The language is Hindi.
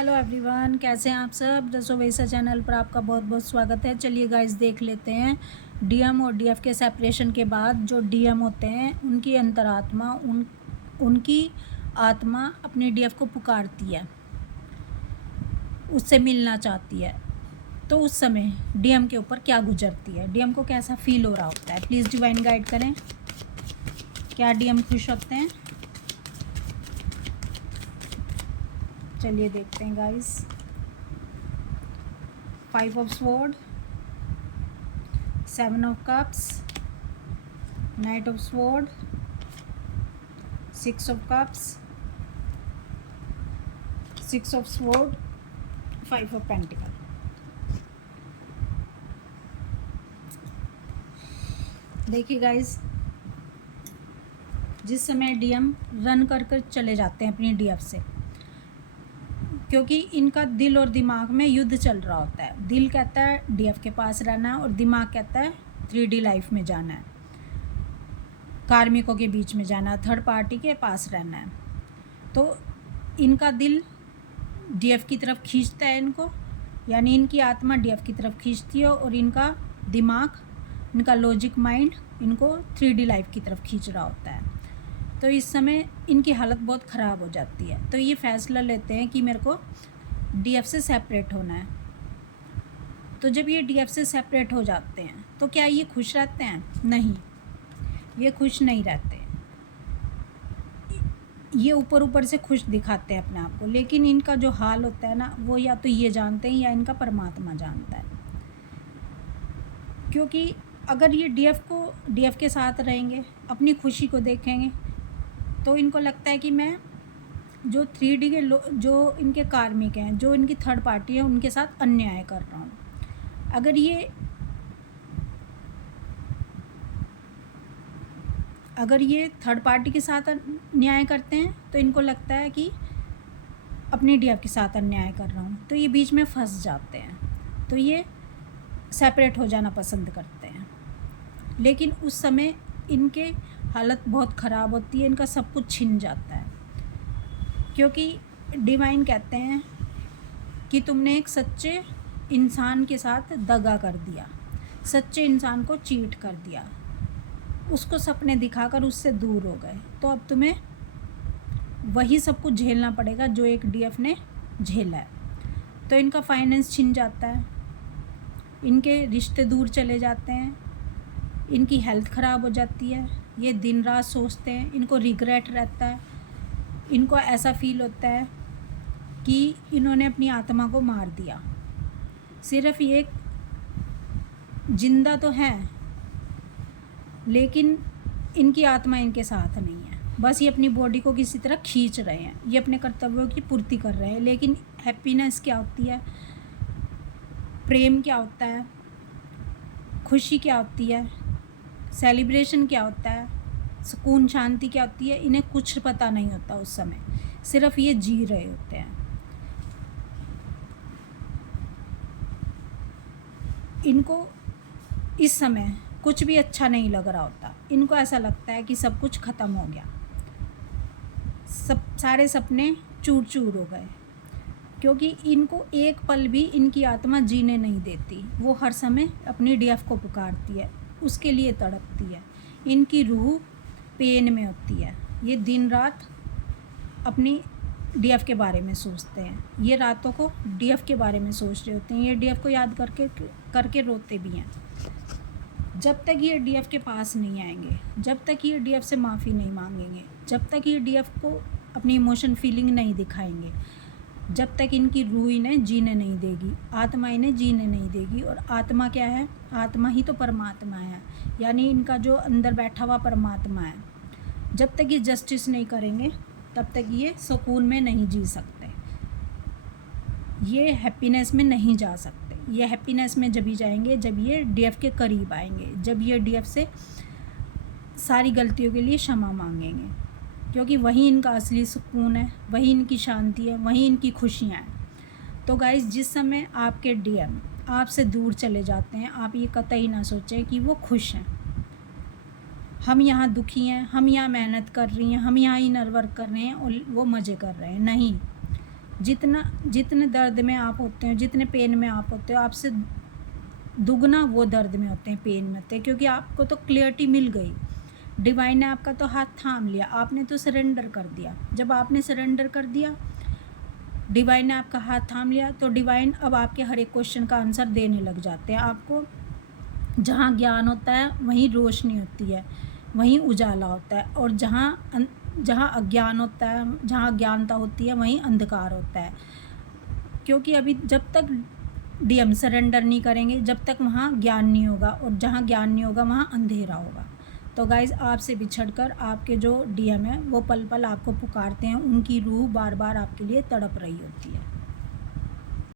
हेलो एवरीवन, कैसे हैं आप सब। रसो वैसा चैनल पर आपका बहुत बहुत स्वागत है। चलिए गाइस, देख लेते हैं डीएम और डीएफ के सेपरेशन के बाद जो डीएम होते हैं उनकी अंतरात्मा उनकी आत्मा अपनी डीएफ को पुकारती है, उससे मिलना चाहती है। तो उस समय डीएम के ऊपर क्या गुजरती है, डीएम को कैसा फील हो रहा होता है। प्लीज़ डिवाइन गाइड करें, क्या डीएम खुश होते हैं। चलिए देखते हैं guys. 5 of sword, 7 of cups, night of sword, 6 of cups, 6 of sword, 5 of pentacle. देखिए गाइस, जिस समय डीएम रन कर कर चले जाते हैं अपनी डीएफ से, क्योंकि इनका दिल और दिमाग में युद्ध चल रहा होता है। दिल कहता है डीएफ के पास रहना है और दिमाग कहता है 3D लाइफ में जाना है, कार्मिकों के बीच में जाना है, थर्ड पार्टी के पास रहना है। तो इनका दिल डीएफ की तरफ खींचता है इनको, यानी इनकी आत्मा डीएफ की तरफ खींचती है और इनका दिमाग, इनका लॉजिक माइंड इनको 3D लाइफ की तरफ खींच रहा होता है। तो इस समय इनकी हालत बहुत ख़राब हो जाती है। तो ये फैसला लेते हैं कि मेरे को डीएफ से सेपरेट होना है। तो जब ये डीएफ से सेपरेट हो जाते हैं तो क्या ये खुश रहते हैं? नहीं, ये खुश नहीं रहते। ये ऊपर ऊपर से खुश दिखाते हैं अपने आप को, लेकिन इनका जो हाल होता है ना, वो या तो ये जानते हैं या इनका परमात्मा जानता है। क्योंकि अगर ये डीएफ के साथ रहेंगे, अपनी खुशी को देखेंगे, तो इनको लगता है कि मैं जो 3D के जो इनके कार्मिक हैं, जो इनकी थर्ड पार्टी है, उनके साथ अन्याय कर रहा हूँ। अगर ये थर्ड पार्टी के साथ न्याय करते हैं तो इनको लगता है कि अपनी डीएफ के साथ अन्याय कर रहा हूँ, तो ये बीच में फंस जाते हैं। तो ये सेपरेट हो जाना पसंद करते हैं, लेकिन उस समय इनके हालत बहुत ख़राब होती है, इनका सब कुछ छिन जाता है। क्योंकि डिवाइन कहते हैं कि तुमने एक सच्चे इंसान के साथ दगा कर दिया, सच्चे इंसान को चीट कर दिया, उसको सपने दिखाकर उससे दूर हो गए। तो अब तुम्हें वही सब कुछ झेलना पड़ेगा जो एक डीएफ ने झेला है। तो इनका फाइनेंस छिन जाता है, इनके रिश्ते दूर चले जाते हैं, इनकी हेल्थ ख़राब हो जाती है, ये दिन रात सोचते हैं, इनको रिग्रेट रहता है, इनको ऐसा फील होता है कि इन्होंने अपनी आत्मा को मार दिया। सिर्फ ये जिंदा तो है, लेकिन इनकी आत्मा इनके साथ नहीं है। बस ये अपनी बॉडी को किसी तरह खींच रहे हैं, ये अपने कर्तव्यों की पूर्ति कर रहे हैं। लेकिन हैप्पीनेस क्या होती है, प्रेम क्या होता है, खुशी क्या होती है, सेलिब्रेशन क्या होता है, सुकून शांति क्या होती है, इन्हें कुछ पता नहीं होता उस समय। सिर्फ ये जी रहे होते हैं। इनको इस समय कुछ भी अच्छा नहीं लग रहा होता, इनको ऐसा लगता है कि सब कुछ ख़त्म हो गया, सारे सपने चूर चूर हो गए। क्योंकि इनको एक पल भी इनकी आत्मा जीने नहीं देती, वो हर समय अपनी डीएफ को पुकारती है, उसके लिए तड़पती है। इनकी रूह पेन में होती है, ये दिन रात अपनी डीएफ के बारे में सोचते हैं, ये रातों को डीएफ के बारे में सोच रहे होते हैं, ये डीएफ को याद करके रोते भी हैं। जब तक ये डीएफ के पास नहीं आएंगे, जब तक ये डीएफ से माफ़ी नहीं मांगेंगे, जब तक ये डीएफ को अपनी इमोशन फीलिंग नहीं दिखाएंगे, जब तक इनकी रूह इन्हें जीने नहीं देगी, आत्मा इन्हें जीने नहीं देगी। और आत्मा क्या है? आत्मा ही तो परमात्मा है, यानी इनका जो अंदर बैठा हुआ परमात्मा है। जब तक ये जस्टिस नहीं करेंगे, तब तक ये सुकून में नहीं जी सकते, ये हैप्पीनेस में नहीं जा सकते। ये हैप्पीनेस में जब ही जाएंगे जब ये डीएफ के करीब आएंगे, जब ये डीएफ से सारी गलतियों के लिए क्षमा मांगेंगे, क्योंकि वही इनका असली सुकून है, वही इनकी शांति है, वही इनकी खुशियाँ हैं। तो गाइस, जिस समय आपके डीएम आपसे दूर चले जाते हैं, आप ये कतई ना सोचें कि वो खुश हैं। हम यहाँ दुखी हैं, हम यहाँ मेहनत कर रही हैं, हम यहाँ इनर वर्क कर रहे हैं और वो मज़े कर रहे हैं। नहीं, जितने दर्द में आप होते हो, जितने पेन में आप होते हो, आपसे दुगना वो दर्द में होते हैं, पेन में होते हैं, क्योंकि आपको तो क्लियरिटी मिल गई। डिवाइन ने आपका तो हाथ थाम लिया, आपने तो सरेंडर कर दिया। जब आपने सरेंडर कर दिया, डिवाइन ने आपका हाथ थाम लिया, तो डिवाइन अब आपके हर एक क्वेश्चन का आंसर देने लग जाते हैं आपको। जहाँ ज्ञान होता है वहीं रोशनी होती है, वहीं उजाला होता है, और जहाँ अज्ञान होता है, जहाँ अज्ञानता होती है, वहीं अंधकार होता है। क्योंकि अभी जब तक डीएम सरेंडर नहीं करेंगे, जब तक वहाँ ज्ञान नहीं होगा, और जहाँ ज्ञान नहीं होगा वहाँ अंधेरा होगा। तो गाइज़, आपसे बिछड़कर आपके जो डीएम है वो पल पल आपको पुकारते हैं, उनकी रूह बार बार आपके लिए तड़प रही होती है।